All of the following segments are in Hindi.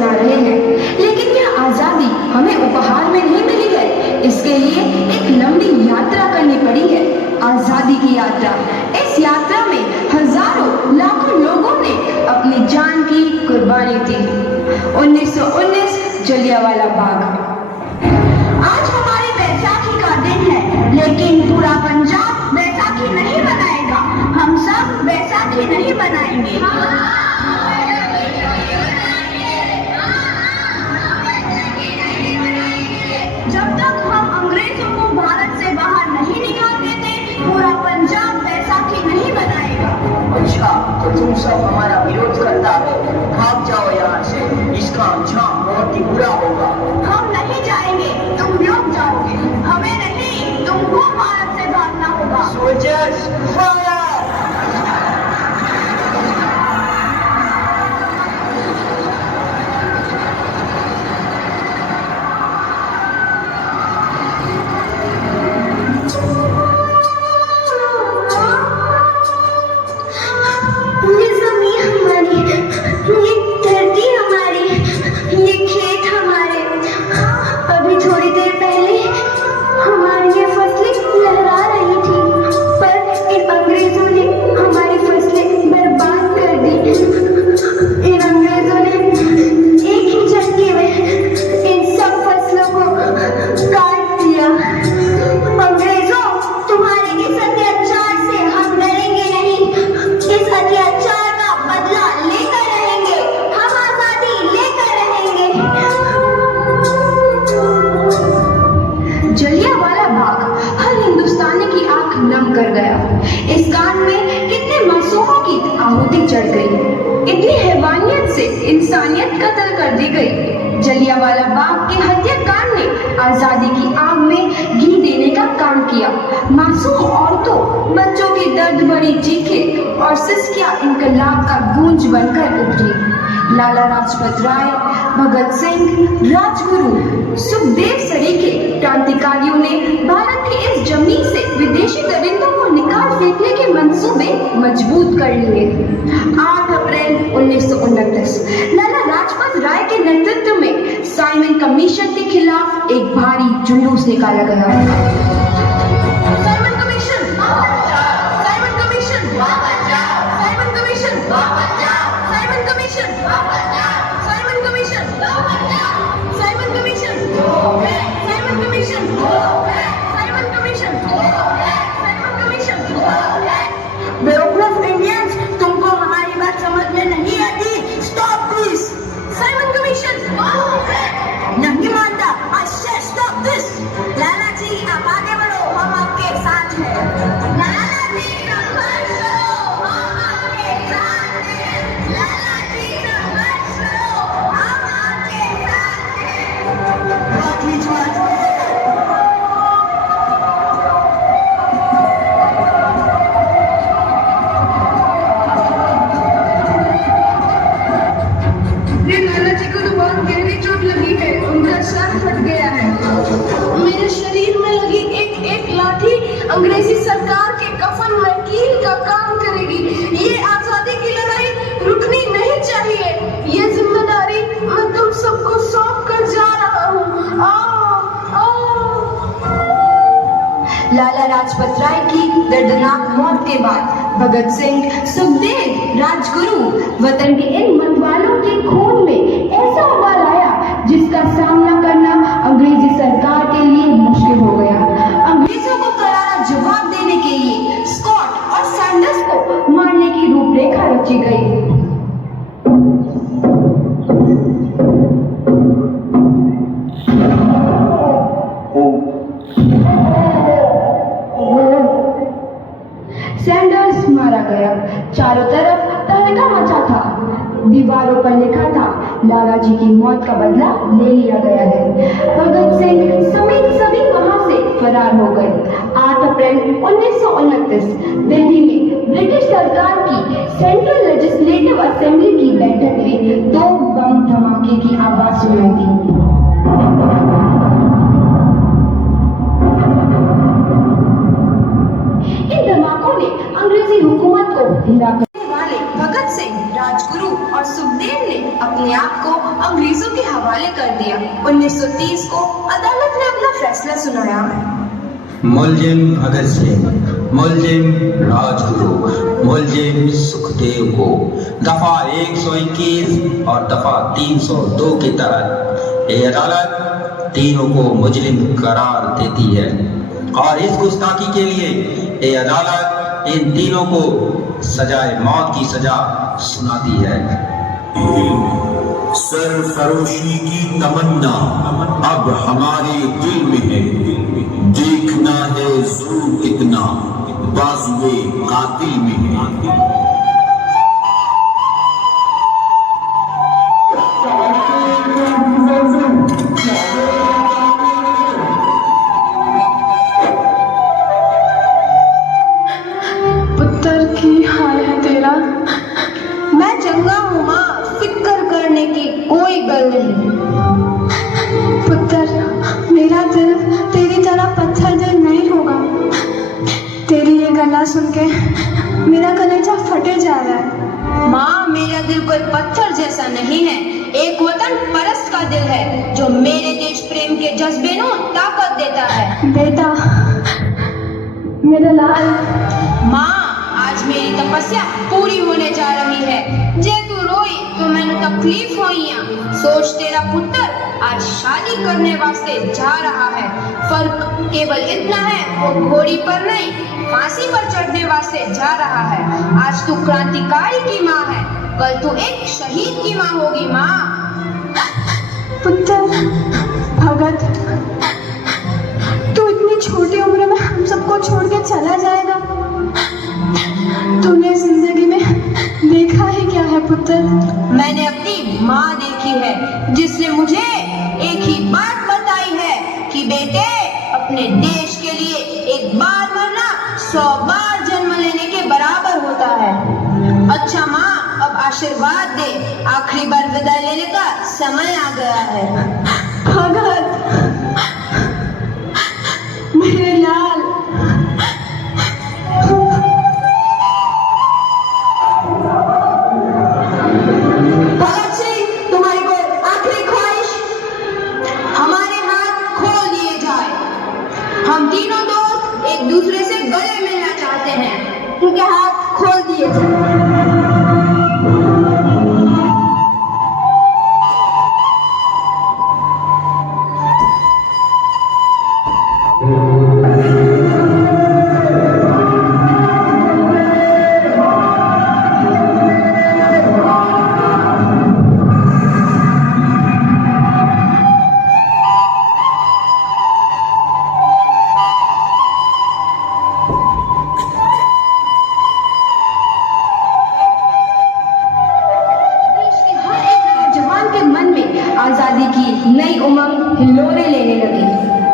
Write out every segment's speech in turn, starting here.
मना रहे हैं, लेकिन यह आजादी हमें उपहार में नहीं मिली है। इसके लिए एक लंबी यात्रा करनी पड़ी है, आजादी की यात्रा। इस यात्रा में हजारों लाखों लोगों ने अपनी जान की कुर्बानी दी। 1919 जलियांवाला बाग। आज हमारी बैसाखी का दिन है, लेकिन पूरा पंजाब बैसाखी नहीं मनाएगा। हम सब बैसाखी नहीं मनाएंगे। जब तक हम अंग्रेजों को भारत से बाहर नहीं निकाल देते, पूरा पंजाब बैसाखी नहीं मनाएगा। अच्छा, तो तुम सब हमारा विरोध करता हो, भाग जाओ यहाँ से। इसका अंजाम बहुत ही बुरा होगा। हम नहीं जाएंगे, तुम लोग जाओगे। हमें नहीं, तुमको भारत से भागना होगा। Soldiers fire! जलियांवाला बाग हर हिंदुस्तानी की आंख नम कर गया। इस कांड में कितने मासूमों की आहुति चढ़ गई, इतनी हैवानियत से इंसानियत कत्ल कर दी गई। जलियांवाला बाग के हत्याकांड ने आजादी की आग में घी देने का काम किया। मासूम औरतों, बच्चों की दर्द भरी चीखें और सिसकियां इनकलाब का गूंज बनकर उभरी। लाला लाजपत राय, भगत सिंह, राजगुरु, सुखदेव सरीखे क्रांतिकारियों ने भारत की इस जमीन से विदेशी दरिंदों को निकाल फेंकने के मंसूबे मजबूत कर लिए। 8 अप्रैल 1929 लाला लाजपत राय के नेतृत्व में साइमन कमीशन के खिलाफ एक भारी जुलूस निकाला गया। बेवकूफ इंडियंस, तुमको हमारी बात समझ में नहीं आती। Stop please. साइमन कमीशन नहीं मानता। आई से स्टॉप दिस। लाला जी, आप आगे बढ़ो, हम आपके साथ हैं। लाला जी संघर्ष करो, हम आपके साथ हैं। लाला जी संघर्ष करो, हम आपके साथ हैं। बात ही बात। लाला जी को तो बहुत गहरी चोट लगी है, उनका सर फट गया है। मेरे शरीर में लगी एक एक लाठी अंग्रेजी सरकार के कफन में कील का काम करेगी। ये आजादी की लड़ाई रुकनी नहीं चाहिए। ये जिम्मेदारी मैं तुम सबको सौंप कर जा रहा हूँ। लाला लाजपत राय की दर्दनाक मौत के बाद भगत सिंह, सुखदेव, राजगुरु वतन के इन मतवालों के खून में ऐसा उबाल आया जिसका सामना करना अंग्रेजी सरकार के लिए मुश्किल हो गया। अंग्रेजों को करारा जवाब देने के लिए स्कॉट और सैंडर्स को मारने की रूपरेखा रची गई। सैंडर्स मारा गया। चारों तरफ तहलका मचा था। दीवारों पर लिखा था, लाला जी की मौत का बदला ले लिया गया है। भगत सिंह समेत सभी वहां से फरार हो गए। 8 अप्रैल 1929 दिल्ली में ब्रिटिश सरकार की सेंट्रल लेजिस्लेटिव असेंबली की बैठक में 2 बम धमाके की आवाज सुनाई दी। इन धमाकों ने अंग्रेजी हुकूमत को हिला कर वाले भगत सिंह, राजगुरु और सुखदेव ने अपने आप को अंग्रेजों के हवाले कर दिया। 1930 को अदालत ने अपना फैसला सुनाया। मुलजिम भगत सिंह, मुलजिम राजगुरु, मुलजिम सुखदेव को दफा 121 और दफा 302 के तहत ये अदालत तीनों को मुजरिम करार देती है और इस गुस्ताखी के लिए ये अदालत इन तीनों को सजाए मौत की सजा सुनाती है। सरफरोशी की तमन्ना अब हमारे दिल में है, देखना है जुल्म कितना बाजुए कातिल में है। पुत्र की हाल है तेरा? मैं चंगा हूँ माँ, फिक्र करने की कोई गल नहीं। पुत्र, मेरा दिल तेरी तरह पत्थर दिल नहीं होगा। तेरी ये गला सुन के मेरा कलेजा फटे जा रहा है। माँ, मेरा दिल कोई पत्थर जैसा नहीं है, एक वतन परस्त का दिल है जो मेरे देश प्रेम के जज्बे को ताकत देता है। बेटा, मेरा लाल। माँ, आज मेरी तपस्या पूरी होने जा रही है। जे तू रोई तो मैंने तकलीफ होई। सोच, तेरा पुत्र आज शादी करने वास्ते जा रहा है। फर्क केवल इतना है, वो घोड़ी पर नहीं फांसी पर चढ़ने वास्ते जा रहा है। आज तू क्रांतिकारी की माँ है, कल तू एक शहीद की माँ होगी। माँ। पुत्र भगत, तू इतनी छोटी उम्र में हम सबको छोड़ के चला जाएगा? तूने जिंदगी में देखा ही क्या है पुत्र? मैंने अपनी माँ देखी है, जिसने मुझे एक ही बात बताई है कि बेटे, अपने देश के लिए एक बार मरना 100 बार जन्म लेने के बराबर होता है। अच्छा माँ, अब आशीर्वाद दे, आखिरी बार विदाई लेने का समय आ गया है। भगत, मेरे लाल। भगत सिंह, तुम्हारी कोई आखिरी ख्वाहिश? हमारे हाथ खोल दिए जाए। हम तीनों दोस्त एक दूसरे से गले मिलना चाहते हैं। उनके हाथ खोल दिए जाए। आजादी की नई उमंग हिलोरे लेने लगी।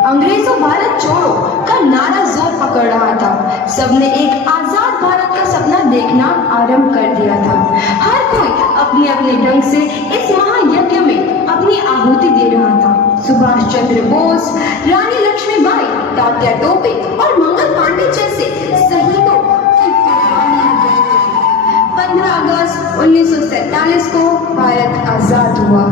अंग्रेजों भारत छोड़ो का नारा जोर पकड़ रहा था। सबने एक आजाद भारत का सपना देखना आरंभ कर दिया था। हर कोई अपने अपने ढंग से इस महायज्ञ में अपनी आहुति दे रहा था। सुभाष चंद्र बोस, रानी लक्ष्मीबाई, तात्या टोपे और मंगल पांडे जैसे शहीदों की कुर्बानियां दी गईं। 15 अगस्त 1947 को भारत आजाद हुआ।